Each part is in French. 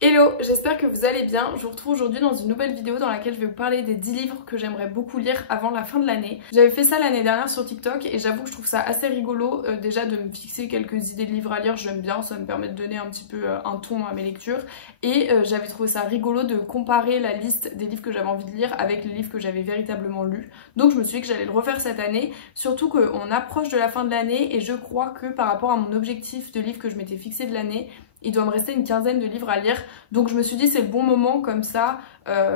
Hello, j'espère que vous allez bien. Je vous retrouve aujourd'hui dans une nouvelle vidéo dans laquelle je vais vous parler des 10 livres que j'aimerais beaucoup lire avant la fin de l'année. J'avais fait ça l'année dernière sur TikTok et j'avoue que je trouve ça assez rigolo déjà de me fixer quelques idées de livres à lire, j'aime bien, ça me permet de donner un petit peu un ton à mes lectures. Et j'avais trouvé ça rigolo de comparer la liste des livres que j'avais envie de lire avec les livres que j'avais véritablement lus. Donc je me suis dit que j'allais le refaire cette année, surtout qu'on approche de la fin de l'année et je crois que par rapport à mon objectif de livres que je m'étais fixé de l'année, il doit me rester une quinzaine de livres à lire, donc je me suis dit c'est le bon moment, comme ça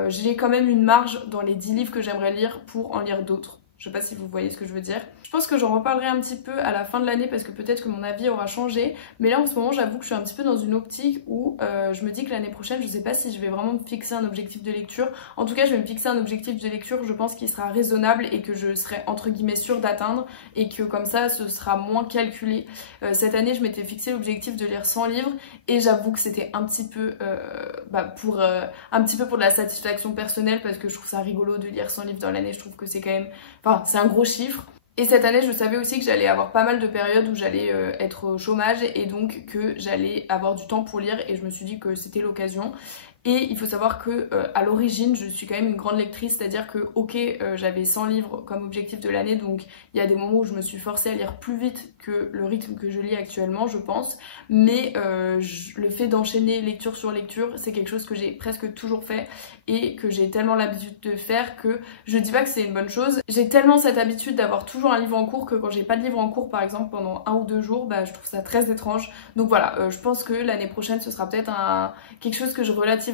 j'ai quand même une marge dans les 10 livres que j'aimerais lire pour en lire d'autres. Je sais pas si vous voyez ce que je veux dire. Je pense que j'en reparlerai un petit peu à la fin de l'année parce que peut-être que mon avis aura changé. Mais là en ce moment j'avoue que je suis un petit peu dans une optique où je me dis que l'année prochaine je sais pas si je vais vraiment me fixer un objectif de lecture. En tout cas je vais me fixer un objectif de lecture je pense qui sera raisonnable et que je serai entre guillemets sûre d'atteindre. Et que comme ça ce sera moins calculé. Cette année je m'étais fixé l'objectif de lire 100 livres. Et j'avoue que c'était un petit peu pour de la satisfaction personnelle parce que je trouve ça rigolo de lire 100 livres dans l'année. Je trouve que c'est quand même... Enfin, c'est un gros chiffre. Et cette année, je savais aussi que j'allais avoir pas mal de périodes où j'allais être au chômage et donc que j'allais avoir du temps pour lire et je me suis dit que c'était l'occasion. Et il faut savoir que à l'origine, je suis quand même une grande lectrice, c'est-à-dire que ok, j'avais 100 livres comme objectif de l'année, donc il y a des moments où je me suis forcée à lire plus vite que le rythme que je lis actuellement, je pense. Mais le fait d'enchaîner lecture sur lecture, c'est quelque chose que j'ai presque toujours fait et que j'ai tellement l'habitude de faire que je dis pas que c'est une bonne chose. J'ai tellement cette habitude d'avoir toujours un livre en cours que quand j'ai pas de livre en cours, par exemple pendant 1 ou 2 jours, bah je trouve ça très étrange. Donc voilà, je pense que l'année prochaine, ce sera peut-être quelque chose que je relativiserai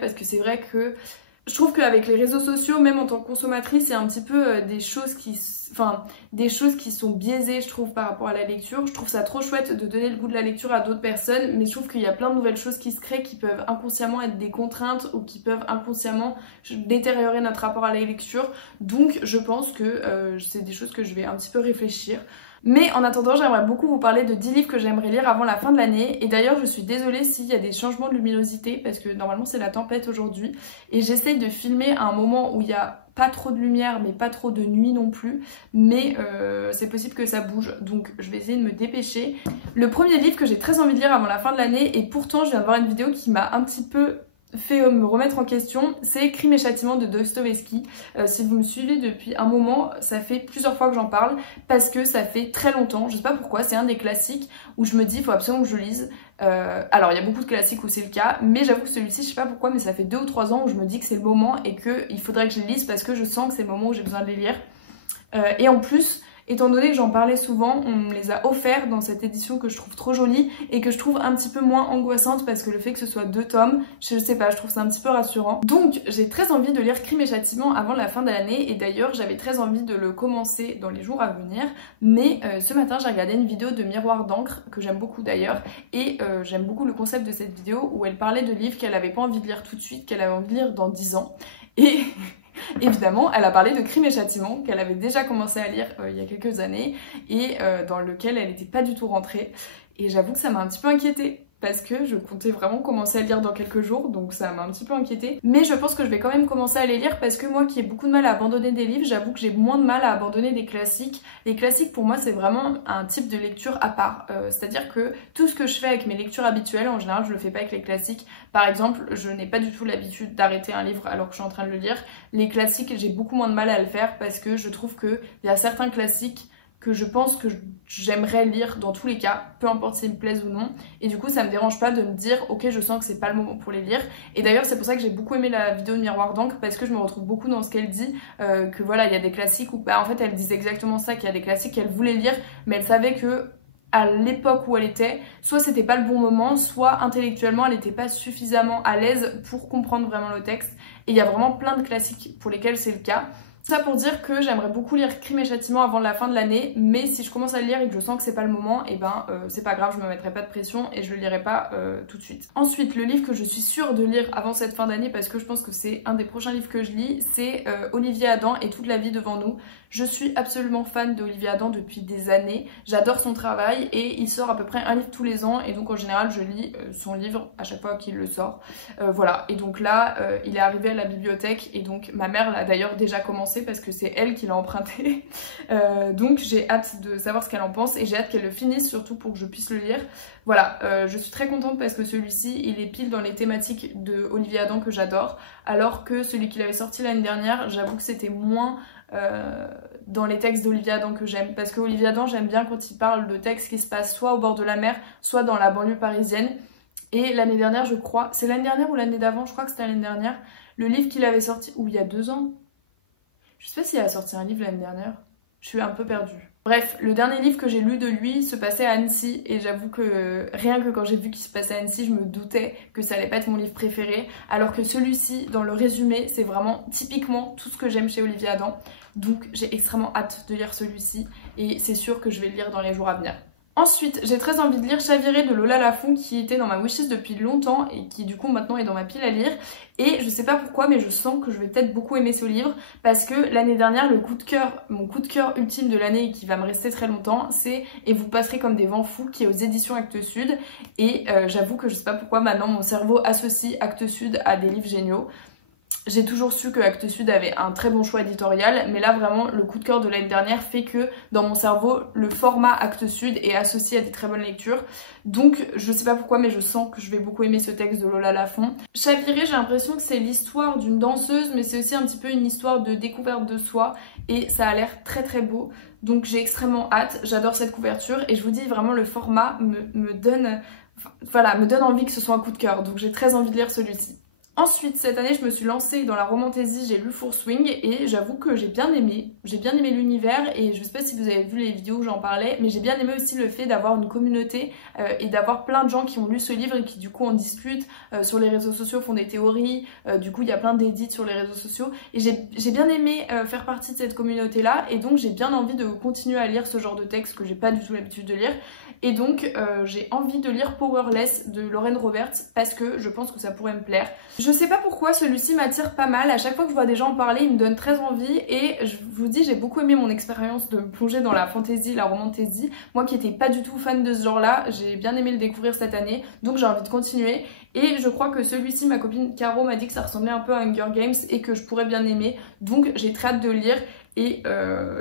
parce que c'est vrai que je trouve qu'avec les réseaux sociaux, même en tant que consommatrice, il y a un petit peu des choses qui sont biaisées, je trouve, par rapport à la lecture. Je trouve ça trop chouette de donner le goût de la lecture à d'autres personnes, mais je trouve qu'il y a plein de nouvelles choses qui se créent qui peuvent inconsciemment être des contraintes ou qui peuvent inconsciemment détériorer notre rapport à la lecture. Donc je pense que c'est des choses que je vais un petit peu réfléchir. Mais en attendant, j'aimerais beaucoup vous parler de 10 livres que j'aimerais lire avant la fin de l'année. Et d'ailleurs, je suis désolée s'il y a des changements de luminosité parce que normalement c'est la tempête aujourd'hui. Et j'essaye de filmer à un moment où il y a pas trop de lumière mais pas trop de nuit non plus. Mais c'est possible que ça bouge. Donc je vais essayer de me dépêcher. Le premier livre que j'ai très envie de lire avant la fin de l'année, et pourtant je viens de voir une vidéo qui m'a un petit peu fait me remettre en question, c'est Crime et Châtiment de Dostoïevski. Si vous me suivez depuis un moment, ça fait plusieurs fois que j'en parle parce que ça fait très longtemps, je sais pas pourquoi, c'est un des classiques où je me dis il faut absolument que je lise. Alors il y a beaucoup de classiques où c'est le cas, mais j'avoue que celui-ci, je sais pas pourquoi, mais ça fait 2 ou 3 ans où je me dis que c'est le moment et qu'il faudrait que je les lise parce que je sens que c'est le moment où j'ai besoin de les lire. Et en plus, étant donné que j'en parlais souvent, on me les a offerts dans cette édition que je trouve trop jolie et que je trouve un petit peu moins angoissante parce que le fait que ce soit 2 tomes, je sais pas, je trouve ça un petit peu rassurant. Donc j'ai très envie de lire Crime et Châtiment avant la fin de l'année et d'ailleurs j'avais très envie de le commencer dans les jours à venir, mais ce matin j'ai regardé une vidéo de Miroir d'encre que j'aime beaucoup d'ailleurs et j'aime beaucoup le concept de cette vidéo où elle parlait de livres qu'elle avait pas envie de lire tout de suite, qu'elle avait envie de lire dans 10 ans et... Évidemment, elle a parlé de Crime et Châtiment qu'elle avait déjà commencé à lire il y a quelques années et dans lequel elle n'était pas du tout rentrée. Et j'avoue que ça m'a un petit peu inquiétée parce que je comptais vraiment commencer à lire dans quelques jours, donc ça m'a un petit peu inquiétée. Mais je pense que je vais quand même commencer à les lire parce que moi qui ai beaucoup de mal à abandonner des livres, j'avoue que j'ai moins de mal à abandonner des classiques. Les classiques pour moi c'est vraiment un type de lecture à part, c'est-à-dire que tout ce que je fais avec mes lectures habituelles, en général je le fais pas avec les classiques. Par exemple, je n'ai pas du tout l'habitude d'arrêter un livre alors que je suis en train de le lire. Les classiques, j'ai beaucoup moins de mal à le faire parce que je trouve qu'il y a certains classiques que je pense que j'aimerais lire dans tous les cas, peu importe s'ils me plaisent ou non. Et du coup, ça me dérange pas de me dire, ok, je sens que c'est pas le moment pour les lire. Et d'ailleurs, c'est pour ça que j'ai beaucoup aimé la vidéo de Miroir d'encre, parce que je me retrouve beaucoup dans ce qu'elle dit, que voilà, il y a des classiques où, bah en fait, elle disait exactement ça, qu'il y a des classiques qu'elle voulait lire, mais elle savait que à l'époque où elle était, soit c'était pas le bon moment, soit intellectuellement elle était pas suffisamment à l'aise pour comprendre vraiment le texte. Et il y a vraiment plein de classiques pour lesquels c'est le cas. Ça pour dire que j'aimerais beaucoup lire Crime et Châtiment avant la fin de l'année, mais si je commence à le lire et que je sens que c'est pas le moment, et ben c'est pas grave, je me mettrai pas de pression et je le lirai pas tout de suite. Ensuite, le livre que je suis sûre de lire avant cette fin d'année, parce que je pense que c'est un des prochains livres que je lis, c'est Olivier Adam et Toute la vie devant nous. Je suis absolument fan d'Olivier Adam depuis des années, j'adore son travail et il sort à peu près un livre tous les ans et donc en général je lis son livre à chaque fois qu'il le sort. Voilà, et donc là il est arrivé à la bibliothèque et donc ma mère l'a d'ailleurs déjà commencé penser parce que c'est elle qui l'a emprunté. Donc j'ai hâte de savoir ce qu'elle en pense et j'ai hâte qu'elle le finisse, surtout pour que je puisse le lire. Voilà, je suis très contente parce que celui-ci, il est pile dans les thématiques de Olivier Adam que j'adore, alors que celui qu'il avait sorti l'année dernière, j'avoue que c'était moins dans les textes d'Olivier Adam que j'aime, parce que Olivier Adam, j'aime bien quand il parle de textes qui se passent soit au bord de la mer, soit dans la banlieue parisienne. Et l'année dernière, je crois, c'est l'année dernière ou l'année d'avant, je crois que c'était l'année dernière, le livre qu'il avait sorti, ou il y a 2 ans, je sais pas s'il a sorti un livre l'année dernière, je suis un peu perdue. Bref, le dernier livre que j'ai lu de lui se passait à Annecy et j'avoue que rien que quand j'ai vu qu'il se passait à Annecy, je me doutais que ça allait pas être mon livre préféré, alors que celui-ci, dans le résumé, c'est vraiment typiquement tout ce que j'aime chez Olivier Adam. Donc j'ai extrêmement hâte de lire celui-ci et c'est sûr que je vais le lire dans les jours à venir. Ensuite, j'ai très envie de lire Chaviré de Lola Lafont qui était dans ma wishlist depuis longtemps et qui du coup maintenant est dans ma pile à lire. Et je sais pas pourquoi mais je sens que je vais peut-être beaucoup aimer ce livre parce que l'année dernière, mon coup de cœur ultime de l'année et qui va me rester très longtemps, c'est Et vous passerez comme des vents fous qui est aux éditions Actes Sud. Et j'avoue que je sais pas pourquoi maintenant mon cerveau associe Actes Sud à des livres géniaux. J'ai toujours su que Actes Sud avait un très bon choix éditorial, mais là vraiment le coup de cœur de l'année dernière fait que dans mon cerveau le format Actes Sud est associé à des très bonnes lectures. Donc je sais pas pourquoi mais je sens que je vais beaucoup aimer ce texte de Lola Lafont. Chaviré, j'ai l'impression que c'est l'histoire d'une danseuse mais c'est aussi un petit peu une histoire de découverte de soi et ça a l'air très très beau. Donc j'ai extrêmement hâte, j'adore cette couverture et je vous dis vraiment le format me donne envie que ce soit un coup de cœur. Donc j'ai très envie de lire celui-ci. Ensuite, cette année, je me suis lancée dans la romantaisie, j'ai lu Four Swing et j'avoue que j'ai bien aimé l'univers et je sais pas si vous avez vu les vidéos où j'en parlais, mais j'ai bien aimé aussi le fait d'avoir une communauté et d'avoir plein de gens qui ont lu ce livre et qui du coup en discutent sur les réseaux sociaux, font des théories, du coup il y a plein d'édits sur les réseaux sociaux et j'ai bien aimé faire partie de cette communauté là et donc j'ai bien envie de continuer à lire ce genre de texte que j'ai pas du tout l'habitude de lire. Et donc j'ai envie de lire Powerless de Lorraine Roberts parce que je pense que ça pourrait me plaire. Je sais pas pourquoi celui-ci m'attire pas mal, à chaque fois que je vois des gens en parler il me donne très envie et je vous dis j'ai beaucoup aimé mon expérience de me plonger dans la fantasy, la romantaisie. Moi qui étais pas du tout fan de ce genre là, j'ai bien aimé le découvrir cette année donc j'ai envie de continuer. Et je crois que celui-ci, ma copine Caro m'a dit que ça ressemblait un peu à Hunger Games et que je pourrais bien aimer. Donc j'ai très hâte de le lire et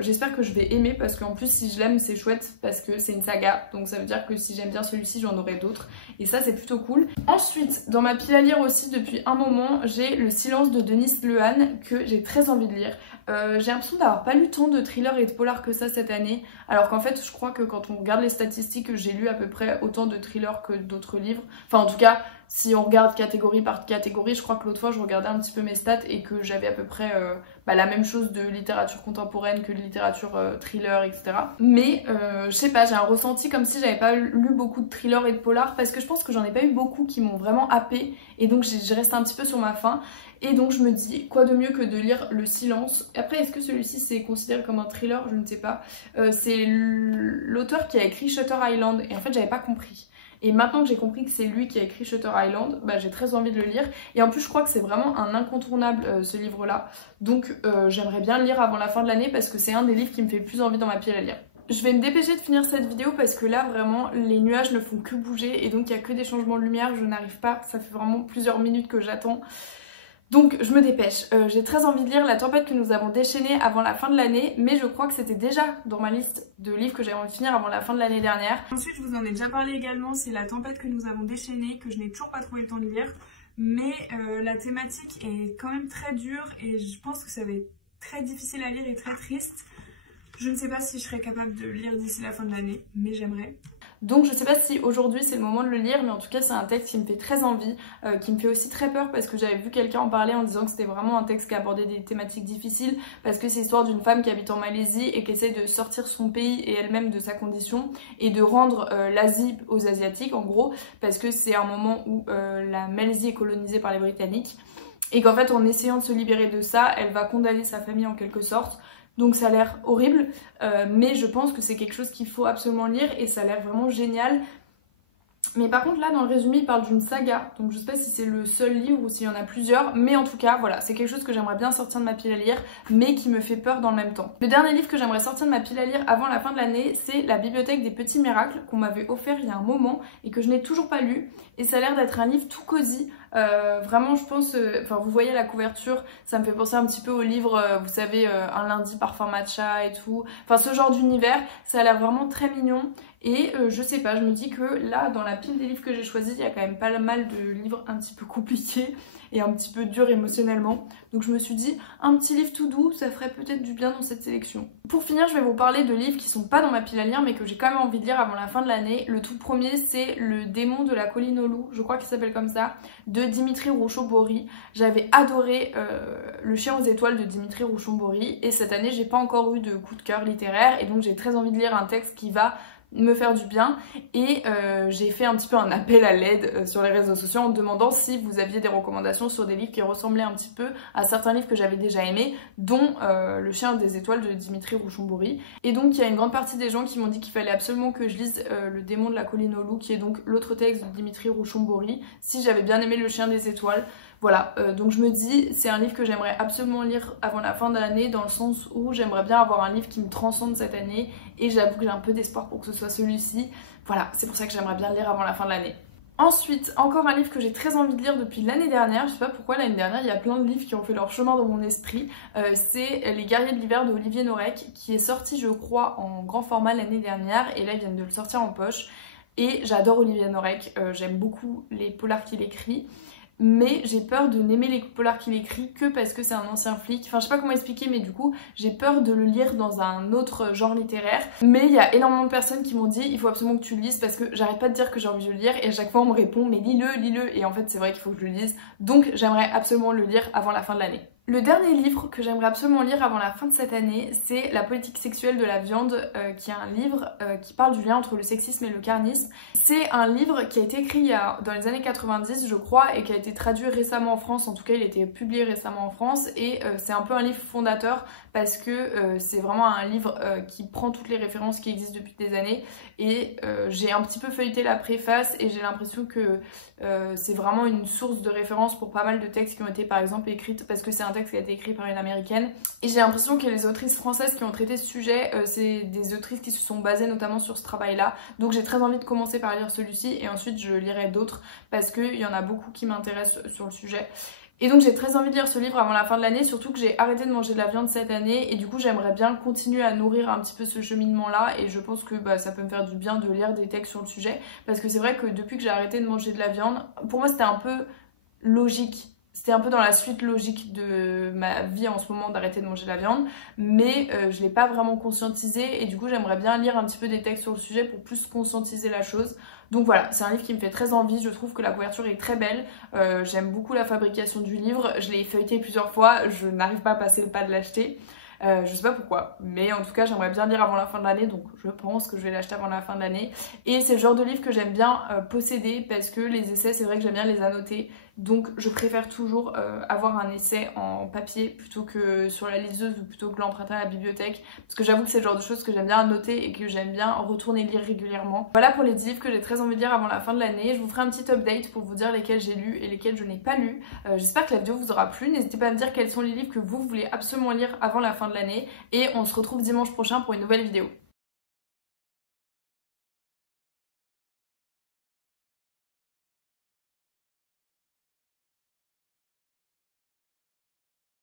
j'espère que je vais aimer parce qu'en plus si je l'aime c'est chouette parce que c'est une saga. Donc ça veut dire que si j'aime bien celui-ci j'en aurai d'autres et ça c'est plutôt cool. Ensuite, dans ma pile à lire aussi depuis un moment, j'ai Le Silence de Denis Lehane que j'ai très envie de lire. J'ai l'impression d'avoir pas lu tant de thrillers et de polars que ça cette année, alors qu'en fait je crois que quand on regarde les statistiques j'ai lu à peu près autant de thrillers que d'autres livres. Enfin en tout cas si on regarde catégorie par catégorie, je crois que l'autre fois je regardais un petit peu mes stats et que j'avais à peu près la même chose de littérature contemporaine que de littérature thriller, etc. Mais je sais pas, j'ai un ressenti comme si j'avais pas lu beaucoup de thrillers et de polars parce que je pense que j'en ai pas eu beaucoup qui m'ont vraiment happé et donc je reste un petit peu sur ma faim. Et donc je me dis, quoi de mieux que de lire Le Silence. Après, est-ce que celui-ci c'est considéré comme un thriller? Je ne sais pas. C'est l'auteur qui a écrit Shutter Island et en fait j'avais pas compris. Et maintenant que j'ai compris que c'est lui qui a écrit Shutter Island, j'ai très envie de le lire. Et en plus je crois que c'est vraiment un incontournable ce livre-là. Donc j'aimerais bien le lire avant la fin de l'année parce que c'est un des livres qui me fait le plus envie dans ma pile à lire. Je vais me dépêcher de finir cette vidéo parce que là vraiment les nuages ne font que bouger et donc il n'y a que des changements de lumière, je n'arrive pas, ça fait vraiment plusieurs minutes que j'attends. Donc je me dépêche, j'ai très envie de lire La Tempête que nous avons déchaînée avant la fin de l'année, mais je crois que c'était déjà dans ma liste de livres que j'avais envie de finir avant la fin de l'année dernière. Ensuite je vous en ai déjà parlé également, c'est La Tempête que nous avons déchaînée, que je n'ai toujours pas trouvé le temps de lire, mais la thématique est quand même très dure et je pense que ça va être très difficile à lire et très triste. Je ne sais pas si je serai capable de le lire d'ici la fin de l'année, mais j'aimerais. Donc je sais pas si aujourd'hui c'est le moment de le lire, mais en tout cas c'est un texte qui me fait très envie, qui me fait aussi très peur parce que j'avais vu quelqu'un en parler en disant que c'était vraiment un texte qui abordait des thématiques difficiles parce que c'est l'histoire d'une femme qui habite en Malaisie et qui essaie de sortir son pays et elle-même de sa condition et de rendre l'Asie aux Asiatiques en gros parce que c'est un moment où la Malaisie est colonisée par les Britanniques et qu'en fait en essayant de se libérer de ça, elle va condamner sa famille en quelque sorte. Donc ça a l'air horrible, mais je pense que c'est quelque chose qu'il faut absolument lire et ça a l'air vraiment génial. Mais par contre là dans le résumé il parle d'une saga, donc je sais pas si c'est le seul livre ou s'il y en a plusieurs, mais en tout cas voilà, c'est quelque chose que j'aimerais bien sortir de ma pile à lire, mais qui me fait peur dans le même temps. Le dernier livre que j'aimerais sortir de ma pile à lire avant la fin de l'année, c'est La Bibliothèque des Petits Miracles, qu'on m'avait offert il y a un moment et que je n'ai toujours pas lu, et ça a l'air d'être un livre tout cosy. Vraiment je pense, enfin vous voyez la couverture, ça me fait penser un petit peu au livre, vous savez, Un lundi parfum matcha et tout, enfin ce genre d'univers, ça a l'air vraiment très mignon. Et je sais pas, je me dis que là dans la pile des livres que j'ai choisis, il y a quand même pas mal de livres un petit peu compliqués et un petit peu durs émotionnellement. Donc je me suis dit, un petit livre tout doux, ça ferait peut-être du bien dans cette sélection. Pour finir, je vais vous parler de livres qui sont pas dans ma pile à lire mais que j'ai quand même envie de lire avant la fin de l'année. Le tout premier, c'est Le démon de la colline aux loups, je crois qu'il s'appelle comme ça, de Dimitri Rouchon-Bory. J'avais adoré Le chien aux étoiles de Dimitri Rouchon-Bory et cette année j'ai pas encore eu de coup de cœur littéraire et donc j'ai très envie de lire un texte qui va me faire du bien et j'ai fait un petit peu un appel à l'aide sur les réseaux sociaux en demandant si vous aviez des recommandations sur des livres qui ressemblaient un petit peu à certains livres que j'avais déjà aimés, dont Le chien des étoiles de Dimitri Rouchon-Bory. Et donc il y a une grande partie des gens qui m'ont dit qu'il fallait absolument que je lise Le démon de la colline aux loups, qui est donc l'autre texte de Dimitri Rouchon-Bory, si j'avais bien aimé Le chien des étoiles. Voilà, donc je me dis, c'est un livre que j'aimerais absolument lire avant la fin de l'année, dans le sens où j'aimerais bien avoir un livre qui me transcende cette année, et j'avoue que j'ai un peu d'espoir pour que ce soit celui-ci. Voilà, c'est pour ça que j'aimerais bien le lire avant la fin de l'année. Ensuite, encore un livre que j'ai très envie de lire depuis l'année dernière, je sais pas pourquoi l'année dernière il y a plein de livres qui ont fait leur chemin dans mon esprit, c'est Les guerriers de l'hiver de Olivier Norek, qui est sorti je crois en grand format l'année dernière, et là ils viennent de le sortir en poche, et j'adore Olivier Norek, j'aime beaucoup les polars qu'il écrit. Mais j'ai peur de n'aimer les polars qu'il écrit que parce que c'est un ancien flic. Enfin, je sais pas comment expliquer, mais du coup, j'ai peur de le lire dans un autre genre littéraire. Mais il y a énormément de personnes qui m'ont dit il faut absolument que tu le lises parce que j'arrête pas de dire que j'ai envie de le lire et à chaque fois on me répond mais lis-le, lis-le. Et en fait, c'est vrai qu'il faut que je le lise. Donc, j'aimerais absolument le lire avant la fin de l'année. Le dernier livre que j'aimerais absolument lire avant la fin de cette année, c'est La politique sexuelle de la viande, qui est un livre qui parle du lien entre le sexisme et le carnisme. C'est un livre qui a été écrit dans les années 90 je crois et qui a été traduit récemment en France, en tout cas il a été publié récemment en France, et c'est un peu un livre fondateur parce que c'est vraiment un livre qui prend toutes les références qui existent depuis des années, et j'ai un petit peu feuilleté la préface et j'ai l'impression que c'est vraiment une source de référence pour pas mal de textes qui ont été par exemple écrits, parce que c'est un texte qui a été écrit par une américaine, et j'ai l'impression que les autrices françaises qui ont traité ce sujet, c'est des autrices qui se sont basées notamment sur ce travail là, donc j'ai très envie de commencer par lire celui-ci et ensuite je lirai d'autres parce qu'il y en a beaucoup qui m'intéressent sur le sujet. Et donc j'ai très envie de lire ce livre avant la fin de l'année, surtout que j'ai arrêté de manger de la viande cette année et du coup j'aimerais bien continuer à nourrir un petit peu ce cheminement là, et je pense que ça peut me faire du bien de lire des textes sur le sujet, parce que c'est vrai que depuis que j'ai arrêté de manger de la viande, pour moi c'était un peu logique. C'était un peu dans la suite logique de ma vie en ce moment d'arrêter de manger de la viande, mais je l'ai pas vraiment conscientisé, et du coup j'aimerais bien lire un petit peu des textes sur le sujet pour plus conscientiser la chose. Donc voilà, c'est un livre qui me fait très envie, je trouve que la couverture est très belle, j'aime beaucoup la fabrication du livre, je l'ai feuilleté plusieurs fois, je n'arrive pas à passer le pas de l'acheter. Je sais pas pourquoi, mais en tout cas j'aimerais bien lire avant la fin de l'année, donc je pense que je vais l'acheter avant la fin de l'année. Et c'est le genre de livre que j'aime bien posséder, parce que les essais, c'est vrai que j'aime bien les annoter, donc je préfère toujours avoir un essai en papier plutôt que sur la liseuse ou plutôt que l'emprunter à la bibliothèque, parce que j'avoue que c'est le genre de choses que j'aime bien annoter et que j'aime bien retourner lire régulièrement. Voilà pour les 10 livres que j'ai très envie de lire avant la fin de l'année. Je vous ferai un petit update pour vous dire lesquels j'ai lus et lesquels je n'ai pas lus. J'espère que la vidéo vous aura plu, n'hésitez pas à me dire quels sont les livres que vous voulez absolument lire avant la fin de l'année, et on se retrouve dimanche prochain pour une nouvelle vidéo.